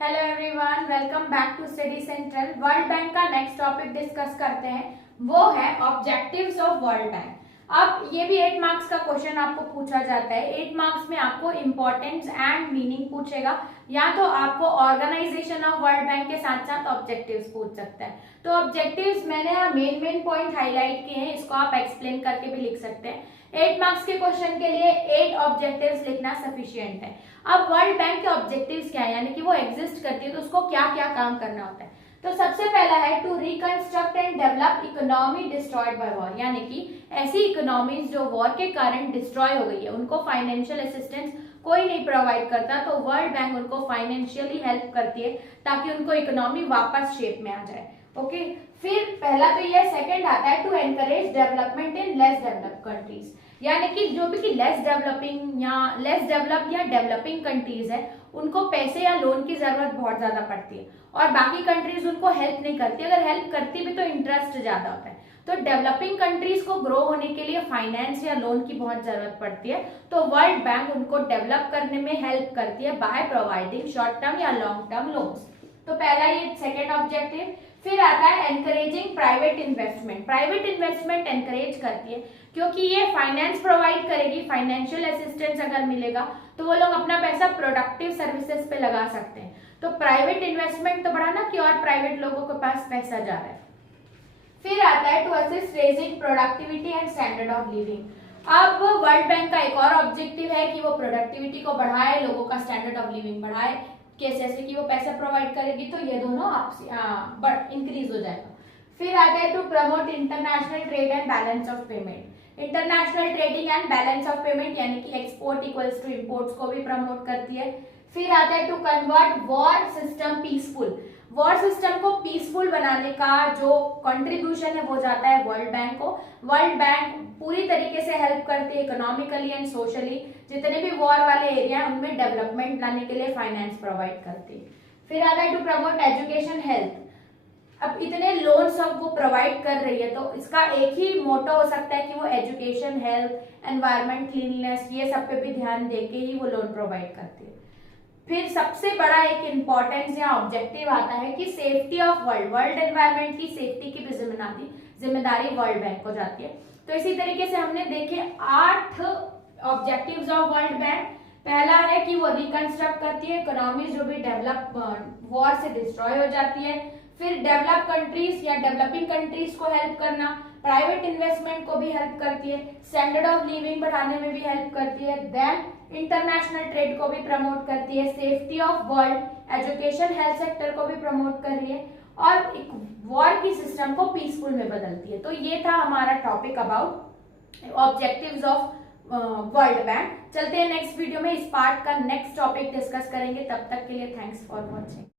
Hello everyone, welcome back to Study Central. World Bank का next topic discuss करते हैं, वो है ऑब्जेक्टिव्स ऑफ वर्ल्ड बैंक। अब ये भी 8 मार्क्स का क्वेश्चन आपको पूछा जाता है। 8 मार्क्स में आपको इंपॉर्टेंस एंड मीनिंग पूछेगा, या तो आपको ऑर्गेनाइजेशन ऑफ वर्ल्ड बैंक के साथ साथ ऑब्जेक्टिव्स पूछ सकता है। तो ऑब्जेक्टिव्स मैंने यहाँ मेन पॉइंट हाईलाइट किए हैं, इसको आप एक्सप्लेन करके भी लिख सकते हैं। 8 मार्क्स के क्वेश्चन के लिए 8 ऑब्जेक्टिव्स लिखना सफिशिएंट है। अब वर्ल्ड बैंक के ऑब्जेक्टिव्स क्या है, यानी कि वो एग्जिस्ट करती है तो उसको क्या क्या काम करना होता है। तो सबसे पहला है to reconstruct and develop economy destroyed by war, यानी कि ऐसी इकोनॉमीज जो वॉर के कारण डिस्ट्रॉय हो गई है, उनको फाइनेंशियल असिस्टेंस कोई नहीं प्रोवाइड करता, तो वर्ल्ड बैंक उनको फाइनेंशियली हेल्प करती है ताकि उनको इकोनॉमी वापस शेप में आ जाए। ओके, फिर पहला तो ये, सेकंड आता है to encourage development in less developed countries, यानी कि जो भी लेस डेवलपिंग या लेस डेवलप्ड या डेवलपिंग कंट्रीज है, उनको पैसे या लोन की जरूरत बहुत ज्यादा पड़ती है और बाकी कंट्रीज उनको हेल्प नहीं करती। अगर हेल्प करती भी तो इंटरेस्ट ज्यादा होता है। तो डेवलपिंग कंट्रीज को ग्रो होने के लिए फाइनेंस या लोन की बहुत जरूरत पड़ती है, तो वर्ल्ड बैंक उनको डेवलप करने में हेल्प करती है बाय प्रोवाइडिंग शॉर्ट टर्म या लॉन्ग टर्म लोन्स। तो पहला ये सेकेंड ऑब्जेक्टिव। फिर आता है encouraging private investment. Private investment encourage करती है क्योंकि ये फाइनेंस प्रोवाइड करेगी, फाइनेंशियल असिस्टेंस अगर मिलेगा तो वो लोग अपना पैसा प्रोडक्टिव सर्विसेज पे लगा सकते हैं। तो प्राइवेट इन्वेस्टमेंट तो बढ़ा ना कि और प्राइवेट लोगों के पास पैसा जा रहा है। फिर आता है to assist raising productivity and standard of living. अब वर्ल्ड बैंक का एक और ऑब्जेक्टिव है कि वो प्रोडक्टिविटी को बढ़ाए, लोगों का स्टैंडर्ड ऑफ लिविंग बढ़ाए। कैसे? जैसे कि वो पैसा प्रोवाइड करेगी तो ये दोनों आपसे इंक्रीज हो जाएगा। फिर आता है to promote international trade and balance of payment. International trading and balance of payment, यानी कि एक्सपोर्ट इक्वल्स टू इंपोर्ट्स को भी प्रमोट करती है। फिर आता है to convert war system peaceful. War system को पीसफुल बनाने का जो कंट्रीब्यूशन है वो जाता है वर्ल्ड बैंक को। वर्ल्ड बैंक पूरी तरीके से हेल्प करती है इकोनॉमिकली एंड सोशली, जितने भी वॉर वाले एरिया है उनमें डेवलपमेंट लाने के लिए फाइनेंस प्रोवाइड करती है। फिर आता है टू प्रमोट एजुकेशन हेल्थ। अब इतने लोन सब वो प्रोवाइड कर रही है तो इसका एक ही मोटो हो सकता है कि वो एजुकेशन, हेल्थ, एनवायरमेंट, क्लीनलीनेस, ये सब पे भी ध्यान देके ही वो लोन प्रोवाइड करती है। फिर सबसे बड़ा एक इंपॉर्टेंस या ऑब्जेक्टिव आता है कि सेफ्टी ऑफ वर्ल्ड एनवायरमेंट की सेफ्टी की भी जिम्मेदारी वर्ल्ड बैंक को जाती है। तो इसी तरीके से हमने देखे 8 ऑब्जेक्टिव्स ऑफ वर्ल्ड बैंक। पहला है कि वो रिकंस्ट्रक्ट करती है इकोनॉमी जो भी डेवलप वॉर से डिस्ट्रॉय हो जाती है। फिर डेवलप कंट्रीज या डेवलपिंग कंट्रीज को हेल्प करना, प्राइवेट इन्वेस्टमेंट को भी हेल्प करती है, स्टैंडर्ड ऑफ लिविंग बढ़ाने में भी हेल्प करती है, देन इंटरनेशनल ट्रेड को भी प्रमोट करती है, safety of world, education, health sector को भी प्रमोट कर रही है और एक वॉर की सिस्टम को पीसफुल में बदलती है। तो ये था हमारा topic about objectives of world bank. चलते हैं नेक्स्ट वीडियो में, इस पार्ट का नेक्स्ट टॉपिक डिस्कस करेंगे। तब तक के लिए थैंक्स फॉर वॉचिंग।